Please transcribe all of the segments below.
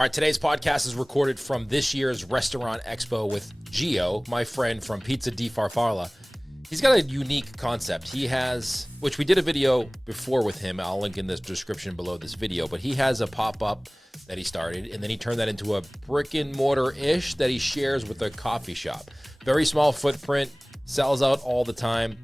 All right, today's podcast is recorded from this year's Restaurant Expo with Gio, my friend from Pizza di Farfalla. He's got a unique concept. He has, which we did a video before with him. I'll link in the description below this video, but he has a pop-up that he started, and then he turned that into a brick and mortar-ish that he shares with a coffee shop. Very small footprint, sells out all the time,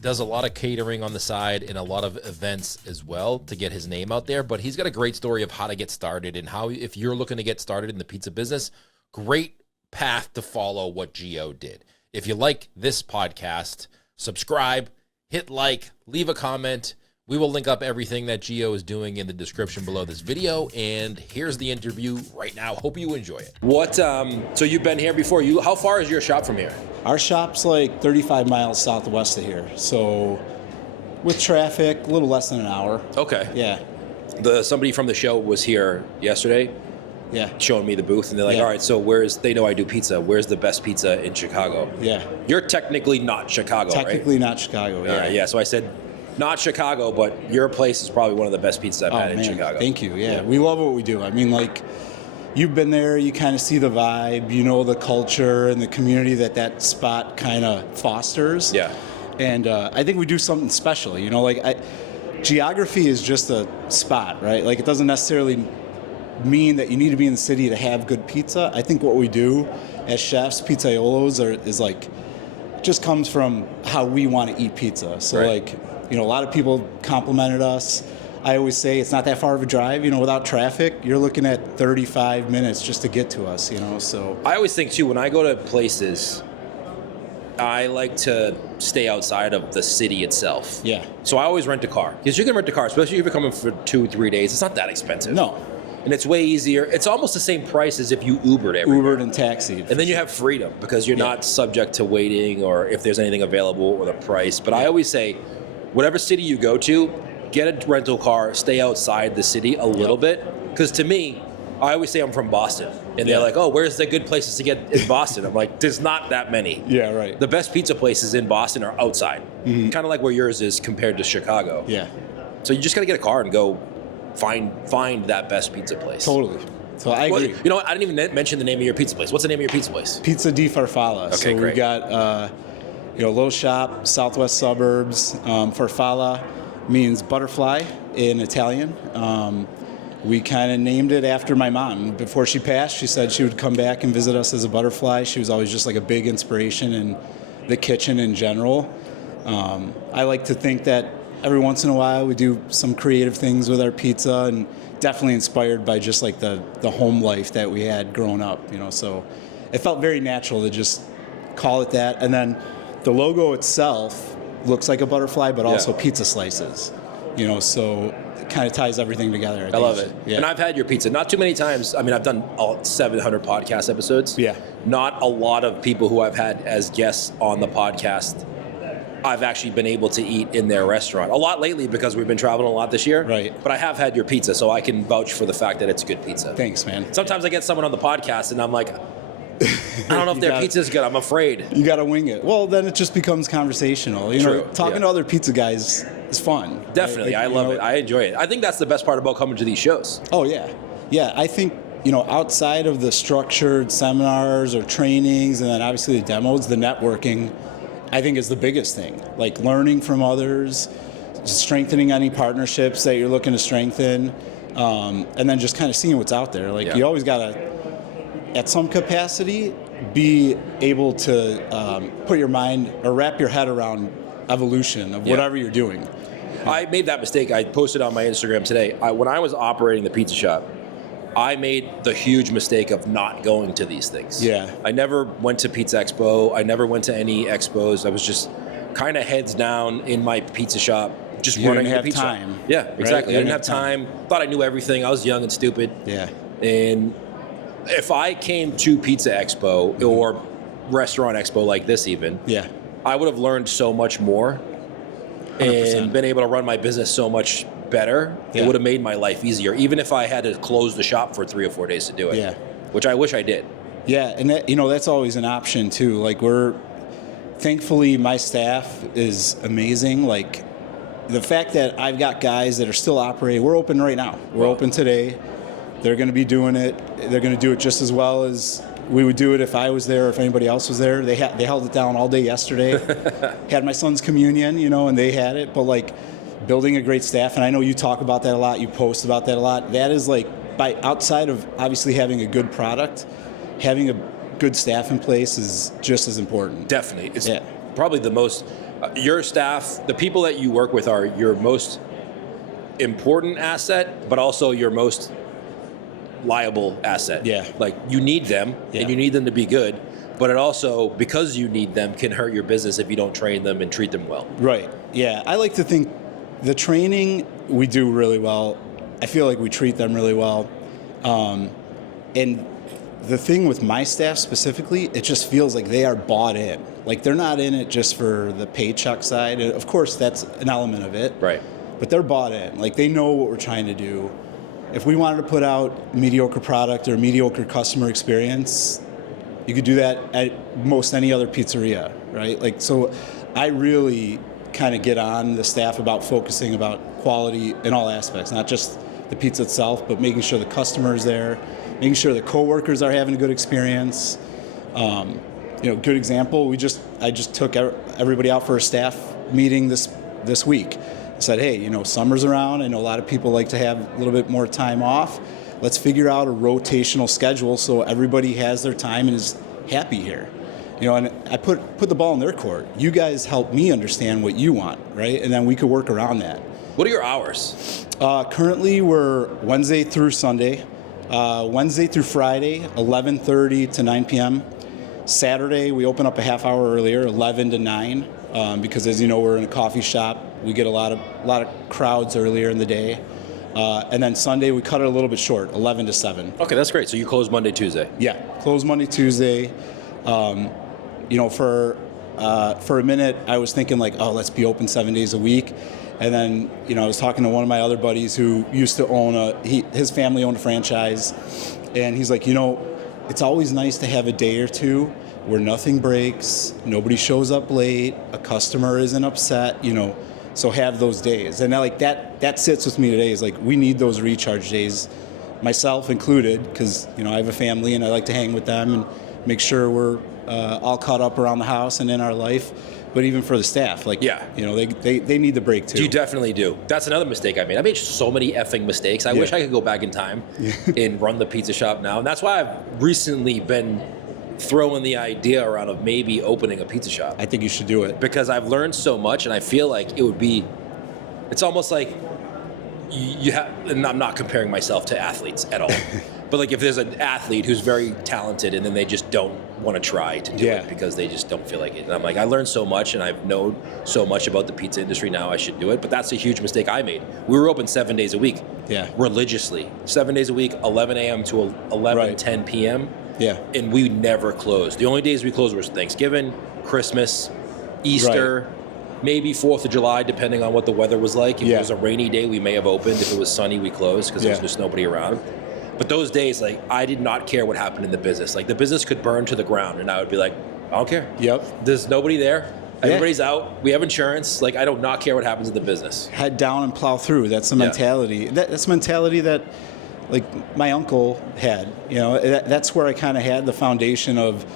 does a lot of catering on the side and a lot of events as well to get his name out there. But he's got a great story of how to get started and how, if you're looking to get started in the pizza business, great path to follow what Gio did. If you like this podcast, subscribe, hit like, leave a comment. We will link up everything that Gio is doing in the description below this video. And here's the interview right now. Hope you enjoy it. So you've been here before. How far is your shop from here? Our shop's like 35 miles southwest of here. So with traffic, a little less than an hour. Okay. Yeah. Somebody from the show was here yesterday. Yeah. Showing me the booth, and they're like, all right, so they know I do pizza. Where's the best pizza in Chicago? Yeah. You're technically not Chicago, right? Technically not Chicago, yeah. Yeah, so I said, not Chicago, but your place is probably one of the best pizzas I've had in Chicago. Thank you, yeah. We love what we do. I mean, like, you've been there, you kind of see the vibe, you know the culture and the community that spot kind of fosters. Yeah. And I think we do something special, you know, like, geography is just a spot, right? Like, it doesn't necessarily mean that you need to be in the city to have good pizza. I think what we do as chefs, pizzaiolos, is like, just comes from how we want to eat pizza. So right. Like, you know, a lot of people complimented us. I always say it's not that far of a drive, you know, without traffic, you're looking at 35 minutes just to get to us, you know, so. I always think too, when I go to places, I like to stay outside of the city itself. Yeah. So I always rent a car, because you can rent a car, especially if you're coming for 2-3 days. It's not that expensive. No. And it's way easier. It's almost the same price as if you Ubered everywhere. Ubered and taxied. And then you have freedom, because you're not subject to waiting or if there's anything available or the price. But I always say, whatever city you go to, get a rental car, stay outside the city a little bit. Because to me, I always say I'm from Boston. And they're like, oh, where's the good places to get in Boston? I'm like, there's not that many. Yeah, right. The best pizza places in Boston are outside. Mm-hmm. Kind of like where yours is compared to Chicago. Yeah. So you just got to get a car and go find that best pizza place. Totally. So I agree. Well, you know what? I didn't even mention the name of your pizza place. What's the name of your pizza place? Pizza di Farfalla. Okay, so great. We got, a little shop, southwest suburbs. Farfalla means butterfly in Italian. We kind of named it after my mom. Before she passed, she said she would come back and visit us as a butterfly. She was always just like a big inspiration in the kitchen in general. I like to think that every once in a while we do some creative things with our pizza, and definitely inspired by just like the home life that we had growing up, you know. So it felt very natural to just call it that. And then the logo itself looks like a butterfly, but also pizza slices, you know, so it kind of ties everything together. I love it. Yeah. And I've had your pizza. Not too many times. I mean, I've done all 700 podcast episodes. Yeah. Not a lot of people who I've had as guests on the podcast I've actually been able to eat in their restaurant. A lot lately because we've been traveling a lot this year. Right. But I have had your pizza, so I can vouch for the fact that it's good pizza. Thanks, man. Sometimes I get someone on the podcast and I'm like, I don't know if their pizza's good. I'm afraid. You got to wing it. Well, then it just becomes conversational. You know, talking to other pizza guys is fun. Definitely. Like, I love it. I enjoy it. I think that's the best part about coming to these shows. Oh, yeah. Yeah, I think, you know, outside of the structured seminars or trainings and then obviously the demos, the networking, I think is the biggest thing. Like learning from others, strengthening any partnerships that you're looking to strengthen, and then just kind of seeing what's out there. Like you always got to, at some capacity, be able to put your mind or wrap your head around evolution of whatever you're doing. I made that mistake. I posted on my Instagram today. When I was operating the pizza shop, I made the huge mistake of not going to these things. Yeah. I never went to Pizza Expo. I never went to any expos. I was just kind of heads down in my pizza shop, just running the pizza shop. Yeah, exactly. Right? I didn't have time. Thought I knew everything. I was young and stupid. Yeah. And if I came to Pizza Expo or Restaurant Expo like this even, I would have learned so much more 100%. And been able to run my business so much better. It would have made my life easier, even if I had to close the shop for 3 or 4 days to do it, which I wish I did. Yeah, and that, you know, that's always an option too. Like thankfully my staff is amazing. Like the fact that I've got guys that are still operating, we're open right now. We're open today. They're going to be doing it. They're going to do it just as well as we would do it if I was there or if anybody else was there. They held it down all day yesterday. Had my son's communion, and they had it. But like building a great staff, and I know you talk about that a lot. You post about that a lot. That is like by outside of obviously having a good product, having a good staff in place is just as important. Definitely, it's probably the most. Your staff, the people that you work with, are your most important asset, but also your most liable asset. Yeah. Like you need them and you need them to be good, but it also, because you need them, can hurt your business if you don't train them and treat them well. Right. Yeah. I like to think the training we do really well. I feel like we treat them really well. And the thing with my staff specifically, it just feels like they are bought in. Like they're not in it just for the paycheck side. Of course, that's an element of it. Right. But they're bought in. Like they know what we're trying to do. If we wanted to put out mediocre product or mediocre customer experience, you could do that at most any other pizzeria, right? Like, so I really kind of get on the staff about focusing about quality in all aspects, not just the pizza itself, but making sure the customer's there, making sure the coworkers are having a good experience. Good example, I just took everybody out for a staff meeting this week. I said, hey, summer's around. I know a lot of people like to have a little bit more time off. Let's figure out a rotational schedule so everybody has their time and is happy here. And I put the ball in their court. You guys help me understand what you want, right? And then we could work around that. What are your hours? Currently, we're Wednesday through Sunday. Wednesday through Friday, 11:30 to 9 p.m. Saturday, we open up a half hour earlier, 11 to 9, because as you know, we're in a coffee shop. We get a lot of crowds earlier in the day. And then Sunday, we cut it a little bit short, 11 to 7. Okay, that's great. So you close Monday, Tuesday? Yeah, close Monday, Tuesday. For a minute, I was thinking like, oh, let's be open 7 days a week. And then, I was talking to one of my other buddies who used to own his family owned a franchise. And he's like, it's always nice to have a day or two where nothing breaks, nobody shows up late, a customer isn't upset, so have those days. And like that sits with me today is like, we need those recharge days, myself included, because, I have a family and I like to hang with them and make sure we're all caught up around the house and in our life. But even for the staff, like, they need the break too. You definitely do. That's another mistake I made. I made so many effing mistakes. I wish I could go back in time and run the pizza shop now. And that's why I've recently been throwing the idea around of maybe opening a pizza shop. I think you should do it. Because I've learned so much, and I feel like it's almost like you have, and I'm not comparing myself to athletes at all. But like if there's an athlete who's very talented and then they just don't want to try to do it because they just don't feel like it. And I'm like, I learned so much and I've known so much about the pizza industry now, I should do it. But that's a huge mistake I made. We were open 7 days a week. Yeah. Religiously. 7 days a week, 11 a.m. to 10 p.m. Yeah. And we never closed. The only days we closed was Thanksgiving, Christmas, Easter, maybe 4th of July, depending on what the weather was like. If it was a rainy day, we may have opened. If it was sunny, we closed because there was just nobody around. But those days, like, I did not care what happened in the business. Like, the business could burn to the ground, and I would be like, I don't care. Yep. There's nobody there. Everybody's out. We have insurance. Like, I do not care what happens in the business. Head down and plow through. That's the mentality. That's the mentality that, like, my uncle had. That's where I kind of had the foundation of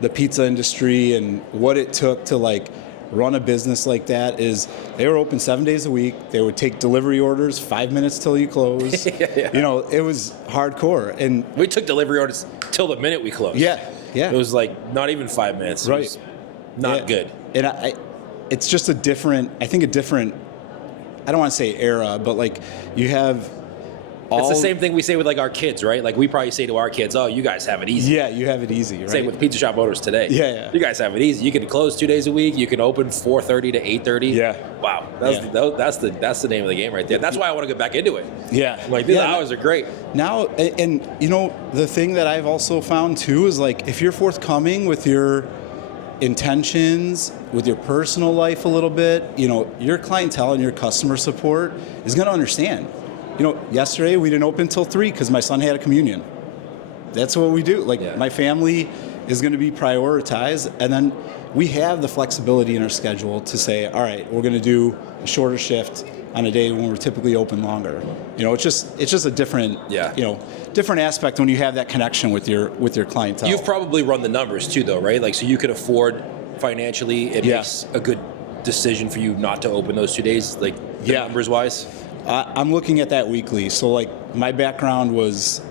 the pizza industry and what it took to, like, run a business like that. Is they were open 7 days a week. They would take delivery orders 5 minutes till you close. It was hardcore. And we took delivery orders till the minute we closed. Yeah. It was like not even 5 minutes. It was not good. And it's just a different, I don't want to say era, but like you have it's the same thing we say with like our kids, right? Like we probably say to our kids, oh, you guys have it easy. Yeah, you have it easy, right? Same with pizza shop owners today. Yeah. You guys have it easy. You can close 2 days a week. You can open 4:30 to 8:30. Yeah. Wow. That's the name of the game right there. That's why I want to get back into it. Yeah. Like these hours are great. Now, and the thing that I've also found too is like if you're forthcoming with your intentions, with your personal life a little bit, your clientele and your customer support is going to understand. Yesterday we didn't open until 3 because my son had a communion. That's what we do. My family is going to be prioritized, and then we have the flexibility in our schedule to say, all right, we're going to do a shorter shift on a day when we're typically open longer. It's just a different, different aspect when you have that connection with your clientele. You've probably run the numbers too, though, right? Like, so you can afford financially. It makes a good decision for you not to open those 2 days, like numbers wise. I'm looking at that weekly. So like my background was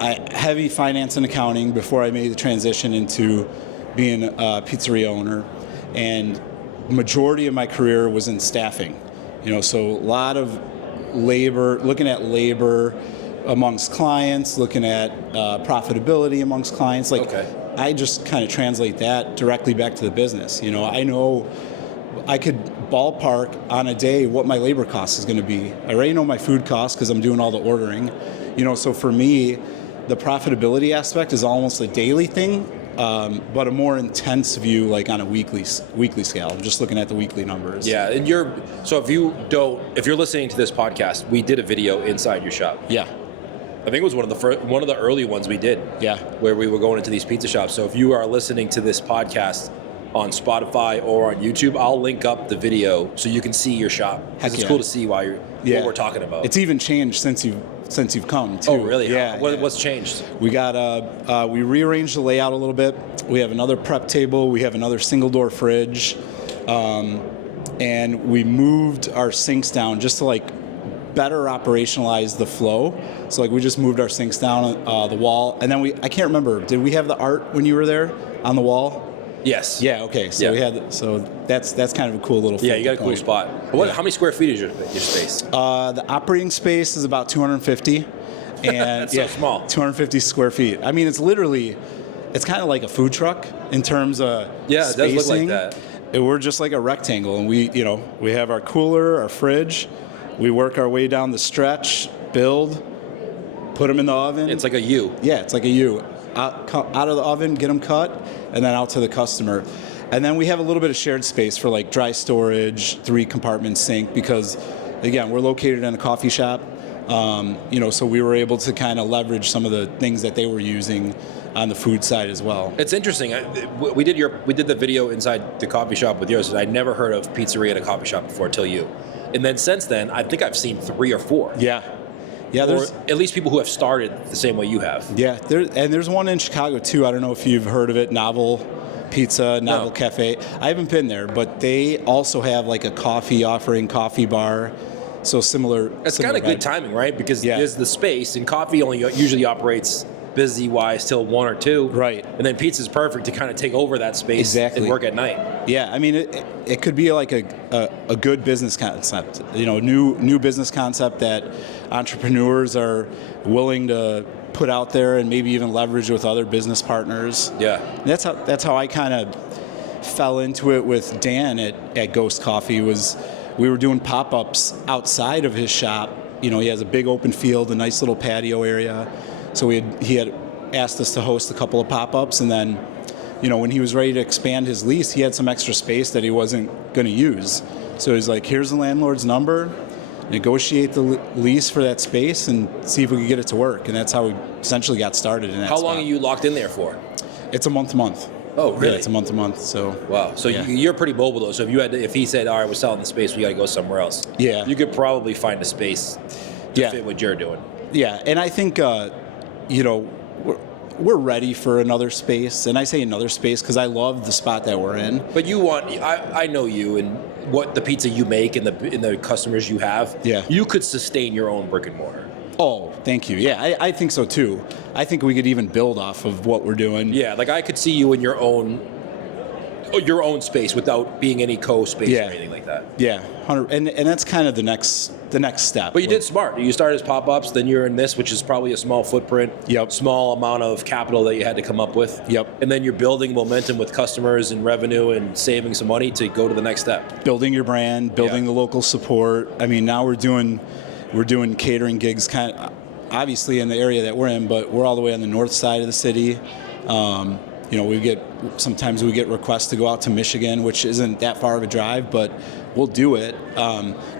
heavy finance and accounting before I made the transition into being a pizzeria owner, and majority of my career was in staffing. So a lot of labor, looking at labor amongst clients, looking at profitability amongst clients. I just kind of translate that directly back to the business. I know I could ballpark on a day what my labor cost is going to be. I already know my food costs because I'm doing all the ordering. So for me, the profitability aspect is almost a daily thing, but a more intense view, like on a weekly scale. I'm just looking at the weekly numbers. Yeah, and if you're listening to this podcast, we did a video inside your shop. Yeah. I think it was one of the early ones we did. Yeah. Where we were going into these pizza shops. So if you are listening to this podcast on Spotify or on YouTube, I'll link up the video so you can see your shop. It's cool to see what we're talking about. It's even changed since you've come too. Oh, really? Yeah. What's changed? We got we rearranged the layout a little bit. We have another prep table. We have another single door fridge, and we moved our sinks down just to like better operationalize the flow. So like we just moved our sinks down the wall, and then I can't remember. Did we have the art when you were there on the wall? Yes. Yeah. Okay. So we had. So that's kind of a cool little. Yeah, you got a cool spot. How many square feet is your space? The operating space is about 250, and that's so small. 250 square feet. I mean, it's kind of like a food truck in terms of it spacing. does look like that. We're just like a rectangle, and we have our cooler, our fridge. We work our way down the stretch, build, put them in the oven. It's like a U. Yeah, it's like a U. Out of the oven, get them cut, and then out to the customer. And then we have a little bit of shared space for like dry storage, 3-compartment sink, because again, we're located in a coffee shop. So we were able to kind of leverage some of the things that they were using on the food side as well. It's interesting. We did the video inside the coffee shop with yours. I'd never heard of pizzeria at a coffee shop before till you. And then since then, I think I've seen 3 or 4. Yeah. Yeah, or at least people who have started the same way you have. Yeah, there's one in Chicago too. I don't know if you've heard of it, Novel Pizza, Novel Cafe. I haven't been there, but they also have like a coffee offering, coffee bar. So similar. It's kind of good timing, right? Because there's the space, and coffee only usually operates busy-wise till 1 or 2. Right. And then pizza's perfect to kind of take over that space and work at night. Yeah, I mean, it could be like a good business concept, new business concept that entrepreneurs are willing to put out there and maybe even leverage with other business partners. Yeah. That's how I kind of fell into it with Dan at Ghost Coffee. We were doing pop-ups outside of his shop. He has a big open field, a nice little patio area. So he had asked us to host a couple of pop-ups, and then, when he was ready to expand his lease, he had some extra space that he wasn't going to use. So he's like, here's the landlord's number, negotiate the lease for that space, and see if we could get it to work. And that's how we essentially got started in that How long spot. are you locked in there for? It's a month. Oh, really? Yeah, it's a month. So wow. So you're pretty mobile though. So if he said, all right, we're selling the space, we got to go somewhere else. Yeah. You could probably find a space to fit what you're doing. Yeah, and I think we're ready for another space, and I say another space because I love the spot that we're in. But I know you and what the pizza you make and the customers you have. Yeah. You could sustain your own brick and mortar. Oh, thank you. Yeah, I think so too. I think we could even build off of what we're doing. Yeah, like I could see you in your own space without being any co-space or anything like that. Yeah, 100, and that's kind of the next step. But you did smart. You started as pop-ups, then you're in this, which is probably a small footprint. Yep. Small amount of capital that you had to come up with. Yep. And then you're building momentum with customers and revenue and saving some money to go to the next step. Building your brand, building the local support. I mean, now we're doing catering gigs kind of obviously in the area that we're in, but we're all the way on the north side of the city. Sometimes we get requests to go out to Michigan, which isn't that far of a drive, but we'll do it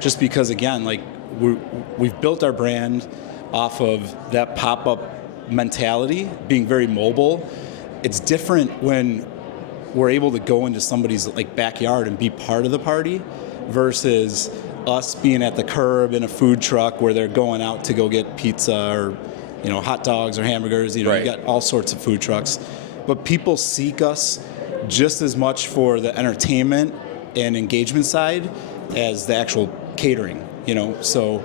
just because, again, like we've built our brand off of that pop-up mentality, being very mobile. It's different when we're able to go into somebody's like backyard and be part of the party versus us being at the curb in a food truck where they're going out to go get pizza or, hot dogs or hamburgers. You Right. got all sorts of food trucks. But people seek us just as much for the entertainment and engagement side as the actual catering, So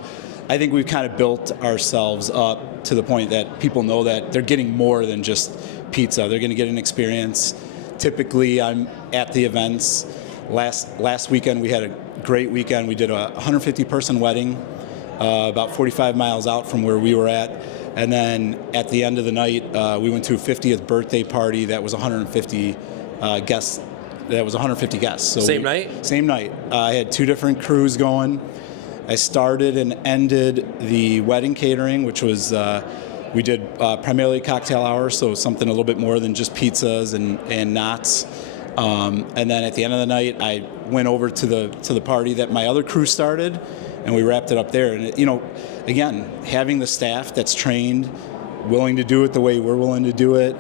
I think we've kind of built ourselves up to the point that people know that they're getting more than just pizza. They're going to get an experience. Typically, I'm at the events. Last weekend, we had a great weekend. We did a 150-person wedding about 45 miles out from where we were at. And then at the end of the night, we went to a 50th birthday party that was 150 guests. That was 150 guests. So Same night? Same night. I had 2 different crews going. I started and ended the wedding catering, which was we did primarily cocktail hour, so something a little bit more than just pizzas and knots. And then at the end of the night, I went over to the party that my other crew started, and we wrapped it up there. And again, having the staff that's trained, willing to do it the way we're willing to do it,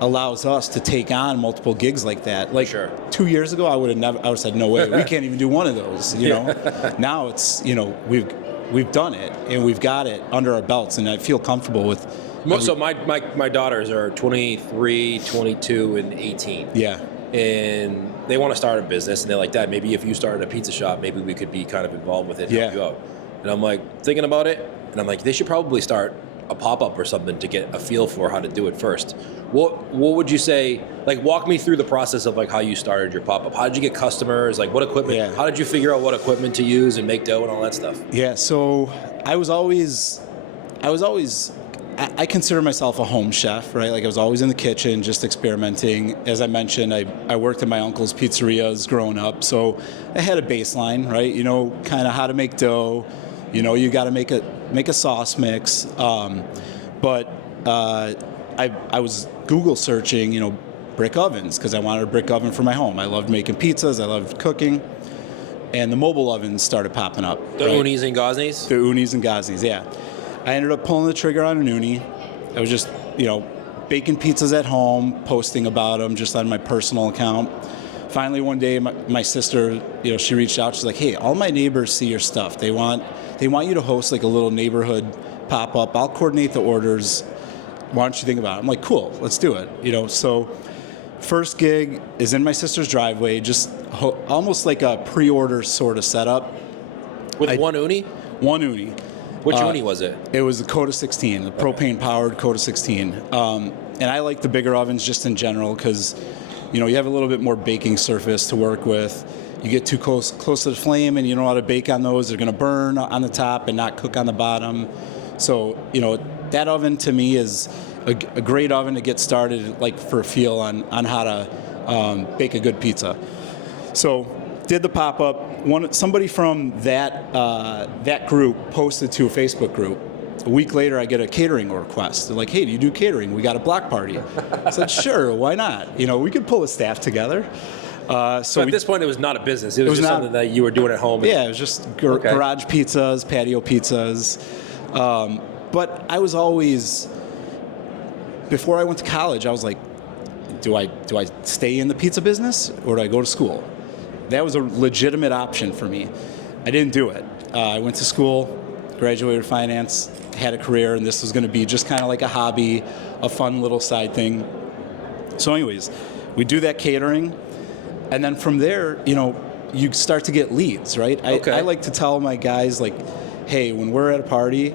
allows us to take on multiple gigs like that. Like Sure. 2 years ago, I would have said, no way, we can't even do one of those. Now it's we've done it and we've got it under our belts, and I feel comfortable with. So my daughters are 23, 22, and 18. Yeah. And they want to start a business, and they're like, Dad, maybe if you started a pizza shop, maybe we could be kind of involved with it and help you out. And I'm like, thinking about it, and I'm like, they should probably start a pop-up or something to get a feel for how to do it first. What would you say, like, walk me through the process of like how you started your pop-up? How did you get customers? Like, what equipment? Yeah. How did you figure out what equipment to use and make dough and all that stuff? Yeah, so I was always I consider myself a home chef, right? Like I was always in the kitchen, just experimenting. As I mentioned, I worked at my uncle's pizzerias growing up, so I had a baseline, right? Kind of how to make dough. You got to make a sauce mix. But I was Google searching, brick ovens, because I wanted a brick oven for my home. I loved making pizzas. I loved cooking. And the mobile ovens started popping up. The Unis and Gosnis? The Unis and Gosnis, yeah. I ended up pulling the trigger on an Uni. I was just, baking pizzas at home, posting about them just on my personal account. Finally, one day, my sister, she reached out. She's like, "Hey, all my neighbors see your stuff. They want you to host like a little neighborhood pop-up. I'll coordinate the orders. Why don't you think about it?" I'm like, "Cool, let's do it." So first gig is in my sister's driveway, just almost like a pre-order sort of setup. With one Uni? One Uni. Which Uni was it? It was the Coda 16, the propane-powered Coda 16. And I like the bigger ovens just in general because, you have a little bit more baking surface to work with. You get too close to the flame and you don't know how to bake on those. They're going to burn on the top and not cook on the bottom. So, that oven to me is a great oven to get started, like for a feel on how to bake a good pizza. So did the pop-up. Somebody from that group posted to a Facebook group. A week later, I get a catering request. They're like, "Hey, do you do catering? We got a block party." I said, "Sure, why not? We could pull a staff together." So at this point, it was not a business. It was just something that you were doing at home. Yeah, it was just garage pizzas, patio pizzas. But I was always, before I went to college, I was like, do I stay in the pizza business or do I go to school? That was a legitimate option for me. I didn't do it. I went to school, graduated finance, had a career, and this was going to be just kind of like a hobby, a fun little side thing. So anyways, we do that catering, and then from there, you start to get leads, right? I like to tell my guys, like, hey, when we're at a party,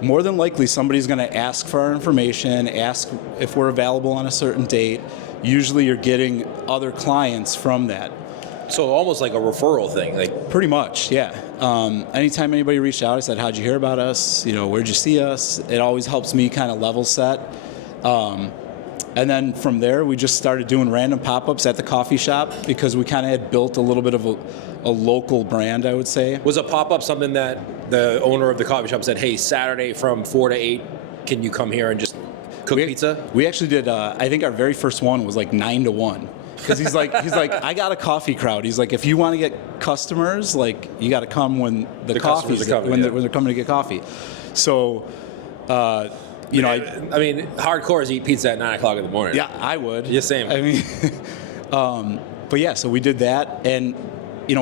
more than likely somebody's going to ask for our information, ask if we're available on a certain date. Usually you're getting other clients from that. So almost like a referral thing, like pretty much, yeah. Anytime anybody reached out, I said, "How'd you hear about us? Where'd you see us?" It always helps me kind of level set. And then from there, we just started doing random pop-ups at the coffee shop because we kind of had built a little bit of a local brand, I would say. Was a pop-up something that the owner of the coffee shop said, "Hey, Saturday from 4 to 8, can you come here and just cook pizza?" We actually did. I think our very first one was like 9 to 1. Because he's like, I got a coffee crowd. He's like, if you want to get customers, like you got to come when the coffee's when they're coming to get coffee. So, I mean, hardcores eat pizza at 9 o'clock in the morning. Yeah, I would. Yeah, same. I mean, but yeah, so we did that, and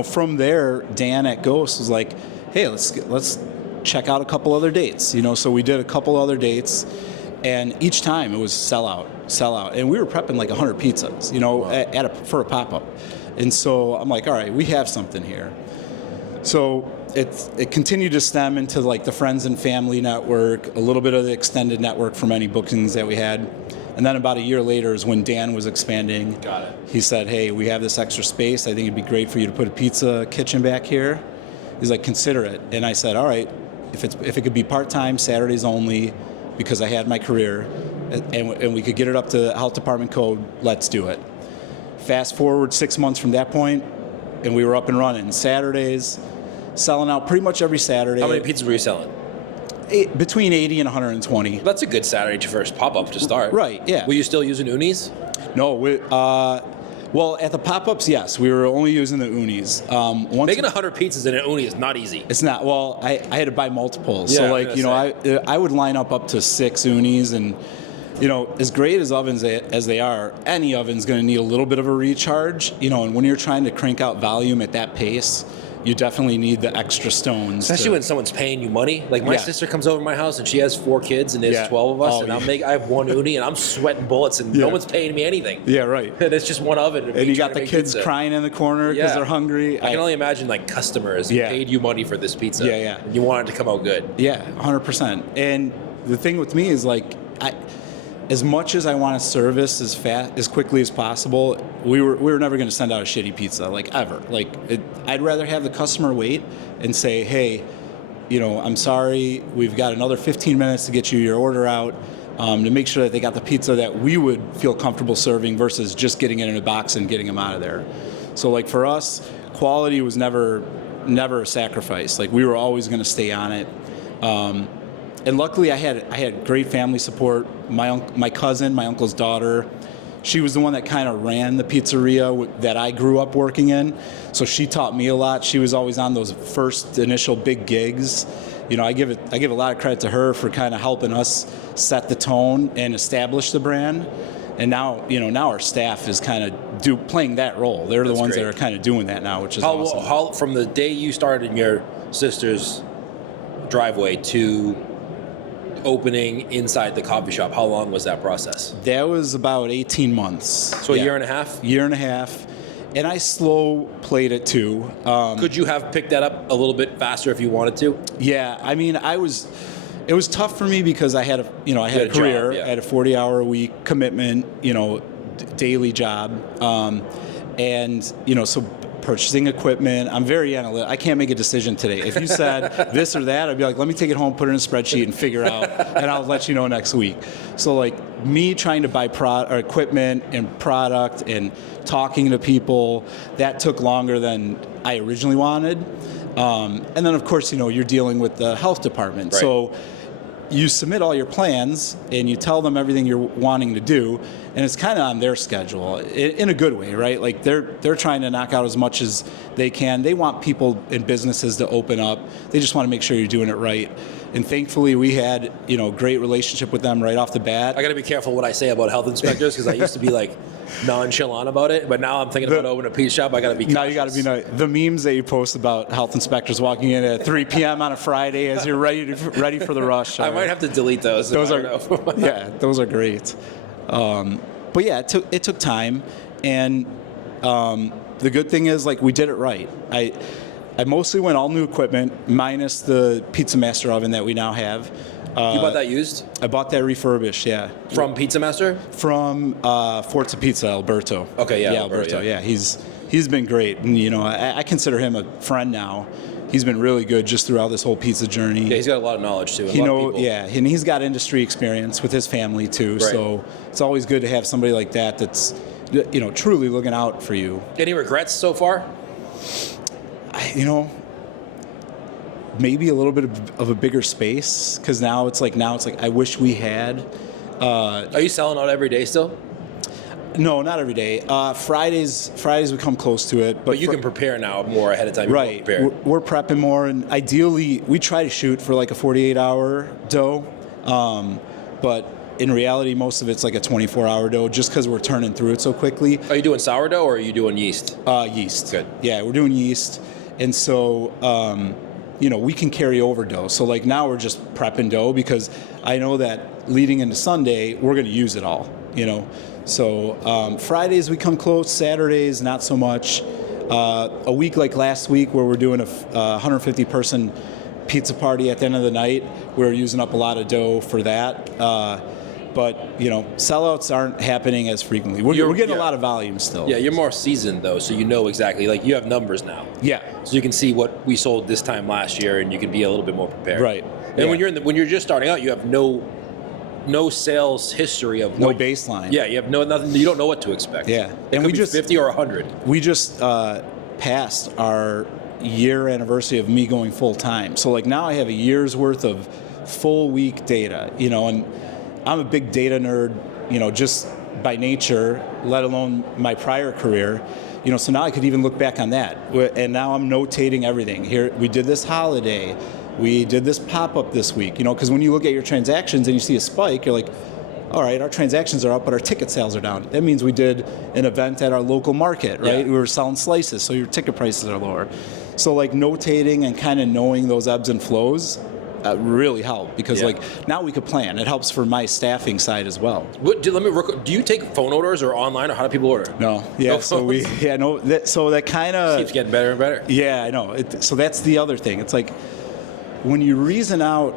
from there, Dan at Ghost was like, hey, let's check out a couple other dates. So we did a couple other dates, and each time it was sell out, and we were prepping like 100 pizzas, for a pop-up. And so I'm like, all right, we have something here. So it continued to stem into like the friends and family network, a little bit of the extended network from any bookings that we had. And then about a year later is when Dan was expanding. Got it. He said, hey, we have this extra space. I think it'd be great for you to put a pizza kitchen back here. He's like, consider it. And I said, all right, if it could be part-time, Saturdays only, because I had my career, and we could get it up to health department code, let's do it. Fast forward 6 months from that point, and we were up and running. Saturdays, selling out pretty much every Saturday. How many pizzas were you selling? Between 80 and 120. That's a good Saturday to first pop-up to start. Right, yeah. Were you still using unis? No, well, at the pop-ups, yes. We were only using the unis. Making 100 pizzas in an uni is not easy. It's not. Well, I had to buy multiples. Yeah, So, like, I would line up to 6 unis, and, as great as ovens as they are, any oven's going to need a little bit of a recharge, and when you're trying to crank out volume at that pace, you definitely need the extra stones. Especially when someone's paying you money. Like my sister comes over to my house and she has 4 kids and there's 12 of us, and I have one uni and I'm sweating bullets and no one's paying me anything. Yeah, right. It's just one oven. And you got the kids crying in the corner because they're hungry. I can only imagine like customers who paid you money for this pizza. Yeah. And you want it to come out good. Yeah, 100%. And the thing with me is like, as much as I want to service as quickly as possible, we were never going to send out a shitty pizza, like ever. Like I'd rather have the customer wait and say, hey, I'm sorry, we've got another 15 minutes to get you your order out, to make sure that they got the pizza that we would feel comfortable serving versus just getting it in a box and getting them out of there. So like for us, quality was never a sacrifice. Like we were always going to stay on it. And luckily, I had great family support. My cousin, my uncle's daughter, she was the one that kind of ran the pizzeria that I grew up working in. So she taught me a lot. She was always on those first initial big gigs. I give a lot of credit to her for kind of helping us set the tone and establish the brand. And now our staff is kind of playing that role. They're the ones that are kind of doing that now, which is awesome. How from the day you started in your sister's driveway to opening inside the coffee shop, how long was that process? That was about 18 months. So a year and a half? Year and a half. And I slow played it too. Could you have picked that up a little bit faster if you wanted to? Yeah, I mean, it was tough for me because I had a career, job, I had a 40-hour-a-week commitment, daily job. And, so purchasing equipment, I'm very analytical. I can't make a decision today. If you said this or that, I'd be like, let me take it home, put it in a spreadsheet, and figure out, and I'll let you know next week. So like me trying to buy equipment and product and talking to people, that took longer than I originally wanted. And then of course, you're dealing with the health department. Right. So you submit all your plans and you tell them everything you're wanting to do, and it's kind of on their schedule in a good way, right? Like they're trying to knock out as much as they can. They want people and businesses to open up. They just want to make sure you're doing it right. And thankfully, we had great relationship with them right off the bat. I got to be careful what I say about health inspectors because I used to be like nonchalant about it, but now I'm thinking about opening a pizza shop. I got to be cautious. Now you got to be nice. The memes that you post about health inspectors walking in at 3 p.m. on a Friday as you're ready for the rush. I might have to delete those. Those are those are great. But yeah, it took time, and the good thing is like we did it right. I mostly went all new equipment minus the Pizza Master oven that we now have. You bought that used? I bought that refurbished, yeah. From Pizza Master? From Forza Pizza, Alberto. Okay, yeah, Alberto. Yeah, he's been great, and I consider him a friend now. He's been really good just throughout this whole pizza journey. Yeah, he's got a lot of knowledge too. And he's got industry experience with his family too. Right. So it's always good to have somebody like that that's truly looking out for you. Any regrets so far? Maybe a little bit of a bigger space, because now it's like I wish we had. Are you selling out every day still? No, not every day. Fridays we come close to it, but you can prepare now more ahead of time. Right, we're prepping more, and ideally we try to shoot for like a 48-hour dough, but in reality, most of it's like a 24-hour dough, just because we're turning through it so quickly. Are you doing sourdough or are you doing yeast? Yeast. Good. Yeah, we're doing yeast, and so we can carry over dough. So like now we're just prepping dough because I know that leading into Sunday, we're going to use it all, So Fridays we come close, Saturdays not so much. A week like last week where we're doing a 150 person pizza party at the end of the night, we're using up a lot of dough for that. But sellouts aren't happening as frequently. We're getting a lot of volume still. Yeah, you're more seasoned though, so you know exactly. Like you have numbers now. Yeah. So you can see what we sold this time last year, and you can be a little bit more prepared. Right. And when you're just starting out, you have no sales history of no baseline. Yeah, you have nothing. You don't know what to expect. Yeah, and we just 50 or 100. We just passed our year anniversary of me going full time. So like now I have a year's worth of full week data. And I'm a big data nerd. Just by nature, let alone my prior career. So now I could even look back on that, and now I'm notating everything. Here we did this holiday. We did this pop-up this week, because when you look at your transactions and you see a spike, you're like, all right, our transactions are up, but our ticket sales are down. That means we did an event at our local market, right? Yeah. We were selling slices, so your ticket prices are lower. So like notating and kind of knowing those ebbs and flows really help because like now we could plan. It helps for my staffing side as well. Do you take phone orders or online, or how do people order? No. Yeah. So that kind of keeps getting better and better. Yeah, I know. So that's the other thing. It's like when you reason out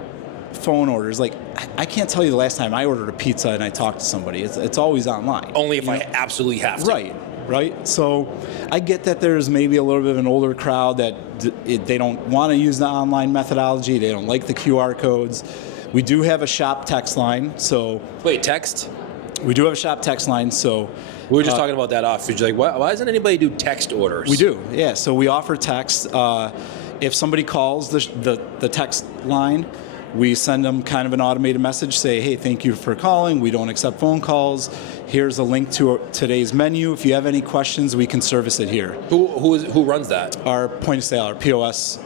phone orders, like I can't tell you the last time I ordered a pizza and I talked to somebody. It's always online. Only if I absolutely have to. Right. So I get that there's maybe a little bit of an older crowd that they don't want to use the online methodology. They don't like the QR codes. We do have a shop text line. So wait, text? We do have a shop text line. So we were just talking about that off. You're like, why doesn't anybody do text orders? We do. Yeah. So we offer text. If somebody calls the text line, we send them kind of an automated message, say, hey, thank you for calling. We don't accept phone calls. Here's a link to today's menu. If you have any questions, we can service it here. Who runs that? Our point of sale, our POS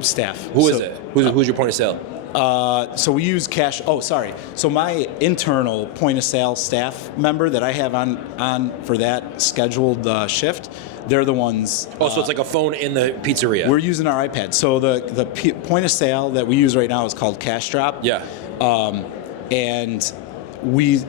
staff. Who is it? Who's your point of sale? So we use cash. Oh, sorry. So my internal point of sale staff member that I have on for that scheduled shift, they're the ones. So it's like a phone in the pizzeria. We're using our iPad. So the point of sale that we use right now is called Cash Drop. Yeah. And we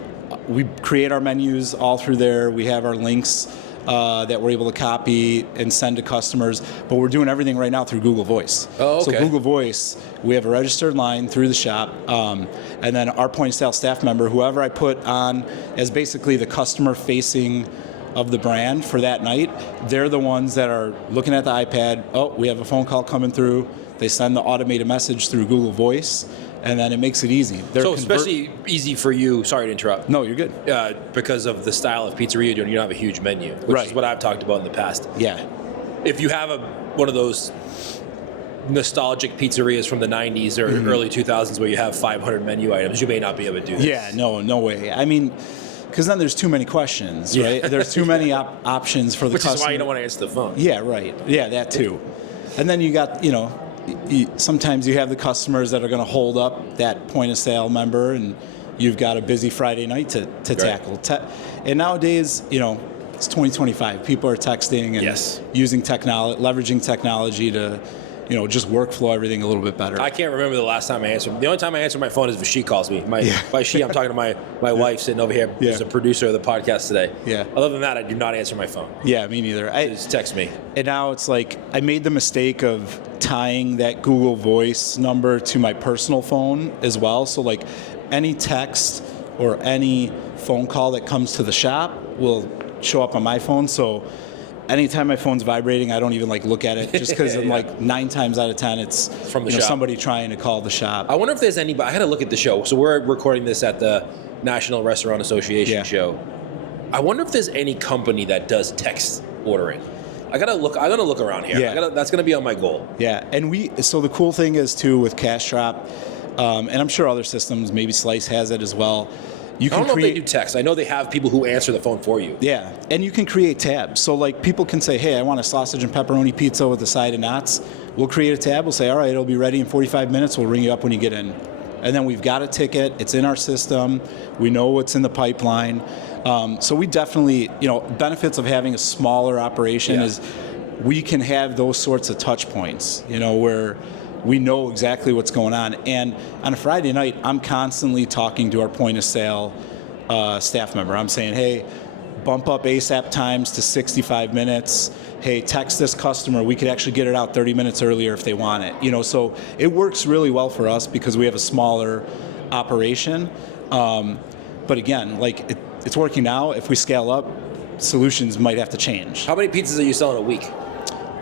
create our menus all through there. We have our links that we're able to copy and send to customers. But we're doing everything right now through Google Voice. Oh, okay. So Google Voice, we have a registered line through the shop. And then our point of sale staff member, whoever I put on as basically the customer facing of the brand for that night, they're the ones that are looking at the iPad. Oh, we have a phone call coming through. They send the automated message through Google Voice, and then it makes it easy. Especially easy for you. Sorry to interrupt. No, you're good. Because of the style of pizzeria you're doing, you don't have a huge menu, which is what I've talked about in the past. Yeah. If you have one of those nostalgic pizzerias from the 90s or early 2000s where you have 500 menu items, you may not be able to do this. Yeah, no way. I mean, because then there's too many questions, right? There's too many options for the customer. Which is why you don't want to answer the phone. Yeah, right. Yeah, that too. And then you got, sometimes you have the customers that are going to hold up that point of sale member, and you've got a busy Friday night to tackle. And nowadays, it's 2025. People are texting and using technology, leveraging technology to just workflow everything a little bit better. I can't remember the last time I answered. The only time I answer my phone is if she calls me. By she, I'm talking to my wife sitting over here, who's a producer of the podcast today. Yeah. Other than that, I do not answer my phone. Yeah, me neither. Just text me. And now it's like I made the mistake of tying that Google Voice number to my personal phone as well. So like any text or any phone call that comes to the shop will show up on my phone. So anytime my phone's vibrating, I don't even look at it, just because I'm 9 times out of 10 it's from the shop. Somebody trying to call the shop. I wonder if there's anybody. I had to look at the show. So we're recording this at the National Restaurant Association show. I wonder if there's any company that does text ordering. I'm gonna look around here. Yeah. That's gonna be on my goal. Yeah, and so the cool thing is too with Cash Drop, and I'm sure other systems, maybe Slice has it as well. I don't know if they do text. I know they have people who answer the phone for you. Yeah, and you can create tabs. So people can say, hey, I want a sausage and pepperoni pizza with a side of knots. We'll create a tab. We'll say, all right, it'll be ready in 45 minutes. We'll ring you up when you get in. And then we've got a ticket. It's in our system. We know what's in the pipeline. So we definitely, benefits of having a smaller operation is we can have those sorts of touch points, where we know exactly what's going on. And on a Friday night, I'm constantly talking to our point of sale staff member. I'm saying, hey, bump up ASAP times to 65 minutes. Hey, text this customer. We could actually get it out 30 minutes earlier if they want it. So it works really well for us because we have a smaller operation. But again, it's working now. If we scale up, solutions might have to change. How many pizzas are you selling a week?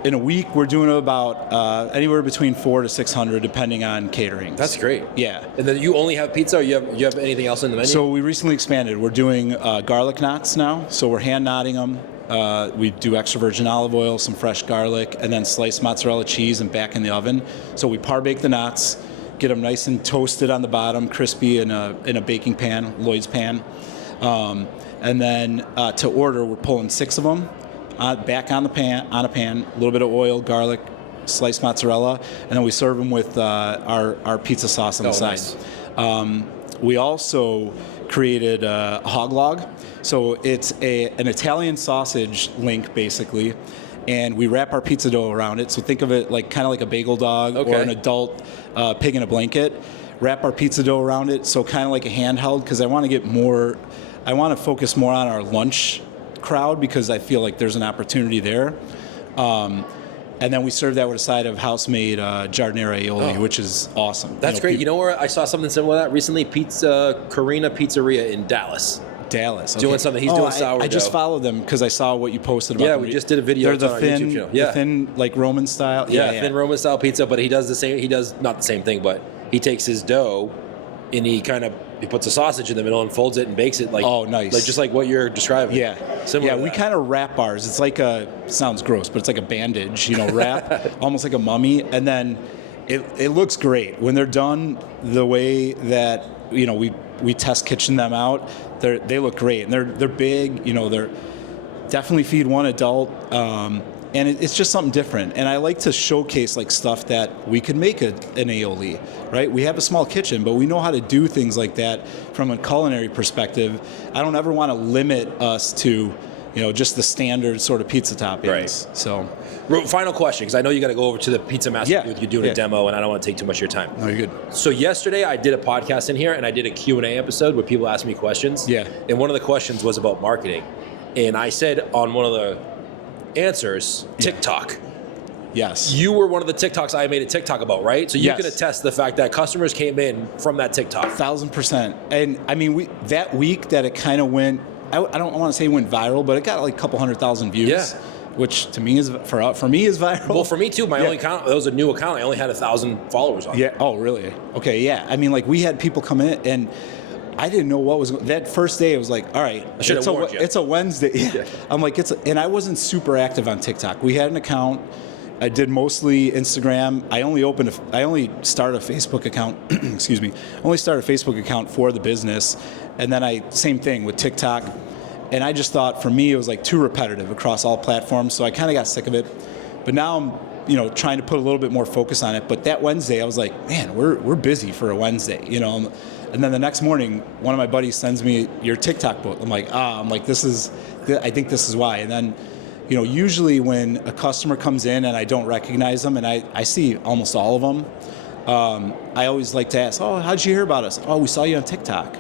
In a week, we're doing about anywhere between 400 to 600, depending on catering. That's great. Yeah. And then you only have pizza, or you have anything else in the menu? So we recently expanded. We're doing garlic knots now. So we're hand knotting them. We do extra virgin olive oil, some fresh garlic, and then sliced mozzarella cheese and back in the oven. So we par bake the knots, get them nice and toasted on the bottom, crispy in a baking pan, Lloyd's pan. And then to order, we're pulling 6 of them. Back on a pan, a little bit of oil, garlic, sliced mozzarella, and then we serve them with our pizza sauce on the side. Nice. We also created a hog log. So it's an Italian sausage link, basically, and we wrap our pizza dough around it. So think of it kind of like a bagel dog or an adult pig in a blanket. Wrap our pizza dough around it, so kind of like a handheld, because I want to focus more on our lunch crowd because I feel like there's an opportunity there. And then we serve that with a side of house-made giardiniera aioli, which is awesome. That's great. You know where I saw something similar to that recently? Carina Pizzeria in Dallas. Okay. Doing something. He's doing sourdough. I just followed them because I saw what you posted about them. We just did a video. They're on our YouTube channel. Yeah. The thin, like Roman style. Thin Roman style pizza, but he does the same. He does not the same thing, but he takes his dough and he puts a sausage in the middle and folds it and bakes it nice. Just like what you're describing. Yeah. Similar. Yeah, we kind of wrap ours. It's sounds gross, but it's like a bandage, wrap, almost like a mummy, and then it looks great when they're done the way that we test kitchen them out. They look great, and they're big. They're definitely feed one adult. And it's just something different. And I like to showcase stuff that we could make an aioli, right? We have a small kitchen, but we know how to do things like that from a culinary perspective. I don't ever want to limit us to, just the standard sort of pizza toppings. Right. So, final question, because I know you got to go over to the Pizza Master booth. You're doing a demo, and I don't want to take too much of your time. No, you're good. So yesterday I did a podcast in here, and I did a Q&A episode where people asked me questions. Yeah. And one of the questions was about marketing. And I said on one of the answers, TikTok. Yes. You were one of the TikToks I made a TikTok about, right? So you Yes. can attest the fact that customers came in from that TikTok. 1,000%. And I mean, that week that it kind of went, I don't want to say went viral, but it got a couple 100,000 views. Yeah. Which to me is for me is viral. Well, for me too. My only account, it was a new account. I only had 1,000 followers on it. Yeah. Oh, really? Okay. Yeah. I mean, we had people come in and I didn't know what was that first day. It was like, all right, it's a Wednesday. Yeah. I'm like, and I wasn't super active on TikTok. We had an account. I did mostly Instagram. I only started a Facebook account. Excuse me. Only started a Facebook account for the business, and then same thing with TikTok. And I just thought for me it was too repetitive across all platforms, so I kind of got sick of it. But now I'm trying to put a little bit more focus on it. But that Wednesday I was like, man, we're busy for a Wednesday, And then the next morning, one of my buddies sends me your TikTok book. I'm like, I think this is why. And then, usually when a customer comes in and I don't recognize them, and I see almost all of them, I always like to ask, oh, how'd you hear about us? Oh, we saw you on TikTok.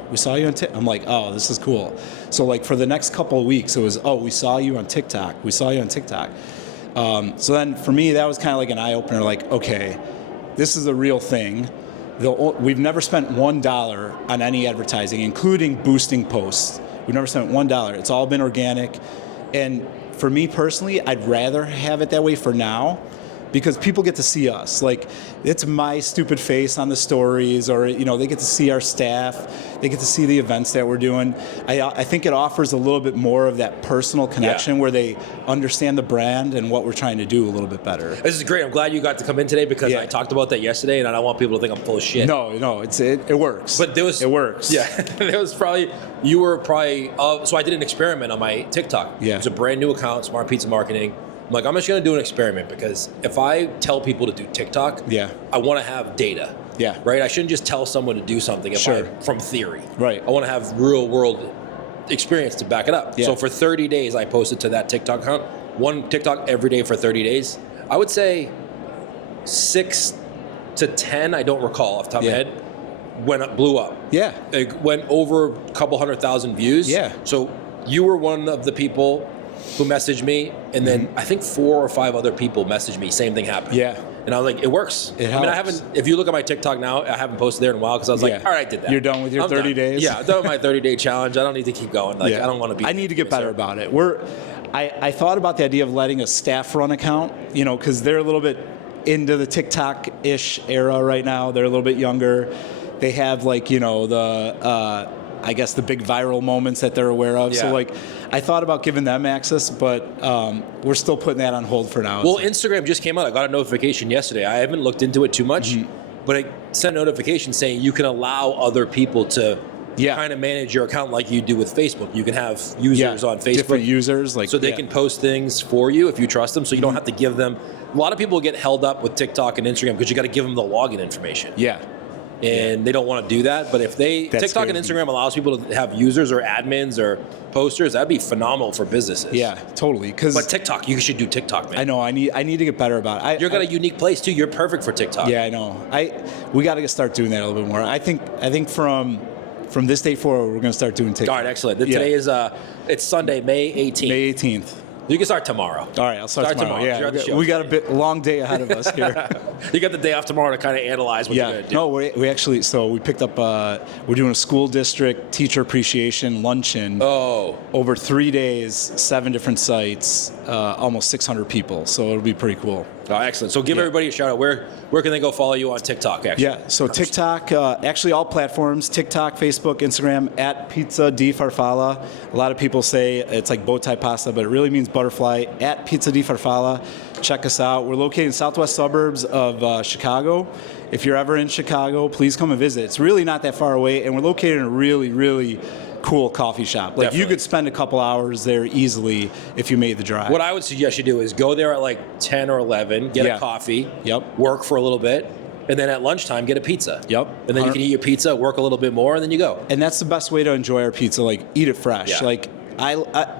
I'm like, oh, this is cool. So for the next couple of weeks, it was, oh, we saw you on TikTok. We saw you on TikTok. So then for me, that was kind of like an eye-opener, okay, this is a real thing. We've never spent $1 on any advertising, including boosting posts. We've never spent $1. It's all been organic. And for me personally, I'd rather have it that way for now because people get to see us. It's my stupid face on the stories, or, they get to see our staff. They get to see the events that we're doing. I think it offers a little bit more of that personal connection where they understand the brand and what we're trying to do a little bit better. This is great. I'm glad you got to come in today because I talked about that yesterday, and I don't want people to think I'm full of shit. No, it works. But it works. Yeah. So I did an experiment on my TikTok. Yeah. It's a brand new account, Smart Pizza Marketing. I'm like, I'm just going to do an experiment because if I tell people to do TikTok, I want to have data. Yeah. Right? I shouldn't just tell someone to do something from theory. Right. I want to have real world experience to back it up. Yeah. So for 30 days, I posted to that TikTok account one TikTok every day for 30 days. I would say 6 to 10, I don't recall off the top of my head, when it blew up. Yeah. It went over a couple 100,000 views. Yeah. So you were one of the people who messaged me, and then I think 4 or 5 other people messaged me. Same thing happened. Yeah. And I was like, it works. It helps. I mean, I haven't, if you look at my TikTok now, I haven't posted there in a while because I was like, all right, I did that. You're done with your I'm 30 done. days? Yeah, I'm done with my 30-day challenge. I don't need to keep going. Like, I don't want to be. I need to get better about it. I thought about the idea of letting a staff run account, because they're a little bit into the TikTok-ish era right now. They're a little bit younger. They have I guess the big viral moments that they're aware of. Yeah. So I thought about giving them access, but we're still putting that on hold for now. Well, Instagram just came out. I got a notification yesterday. I haven't looked into it too much, but I sent a notification saying you can allow other people to kind of manage your account like you do with Facebook. You can have users on Facebook. Different users. So they can post things for you if you trust them, so you don't have to give them. A lot of people get held up with TikTok and Instagram because you got to give them the login information. Yeah. And they don't want to do that. But if TikTok and Instagram allows people to have users or admins or posters, that'd be phenomenal for businesses. Yeah, totally. But TikTok, you should do TikTok, man. I know. I need to get better about it. You've got a unique place too. You're perfect for TikTok. Yeah, I know. We got to start doing that a little bit more. I think from this day forward, we're going to start doing TikTok. All right, excellent. Today is it's Sunday, May 18th. May 18th. You can start tomorrow. All right, I'll start tomorrow. Yeah, we got a long day ahead of us here. You got the day off tomorrow to kind of analyze what you're going to do. No, we actually, we picked up, we're doing a school district teacher appreciation luncheon. Oh. Over 3 days, 7 different sites, almost 600 people. So it'll be pretty cool. Oh, excellent. So give everybody a shout out. Where can they go follow you on TikTok, actually? Yeah, so TikTok, actually all platforms, TikTok, Facebook, Instagram, at Pizza di Farfalla. A lot of people say it's like bow tie pasta, but it really means butterfly, at Pizza di Farfalla. Check us out. We're located in southwest suburbs of Chicago. If you're ever in Chicago, please come and visit. It's really not that far away, and we're located in a really, really cool coffee shop. Definitely. You could spend a couple hours there easily if you made the drive. What I would suggest you do is go there at like 10 or 11, get a coffee, work for a little bit, and then at lunchtime get a pizza. Yep. And then you can eat your pizza, work a little bit more, and then you go. And that's the best way to enjoy our pizza, eat it fresh. Yeah.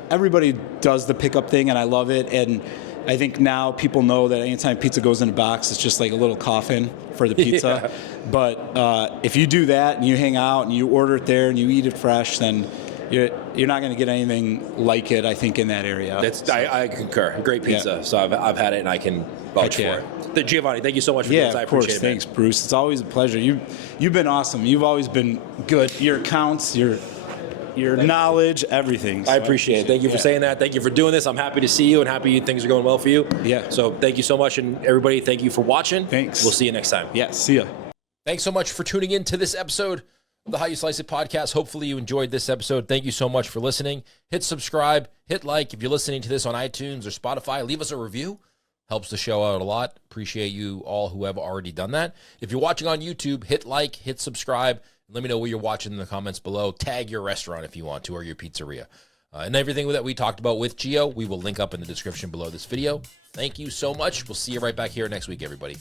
Everybody does the pickup thing, and I love it. And I think now people know that anytime pizza goes in a box, it's just like a little coffin for the pizza. But if you do that and you hang out and you order it there and you eat it fresh, then you're not going to get anything like it, I think, in that area. I concur. Great pizza. Yeah. So I've had it and I can vouch for it. Giovanni, thank you so much for this. I appreciate it. Thanks, Bruce. It's always a pleasure. You've been awesome. You've always been good. Your accounts, your knowledge, everything. So I appreciate it. Thank you for saying that. Thank you for doing this. I'm happy to see you and happy things are going well for you. Yeah. So thank you so much. And everybody, thank you for watching. Thanks. We'll see you next time. Yeah, see ya. Thanks so much for tuning in to this episode of the How You Slice It podcast. Hopefully you enjoyed this episode. Thank you so much for listening. Hit subscribe, hit like. If you're listening to this on iTunes or Spotify, leave us a review. Helps the show out a lot. Appreciate you all who have already done that. If you're watching on YouTube, hit like, hit subscribe. Let me know where you're watching in the comments below. Tag your restaurant if you want to, or your pizzeria. And everything that we talked about with Gio, we will link up in the description below this video. Thank you so much. We'll see you right back here next week, everybody.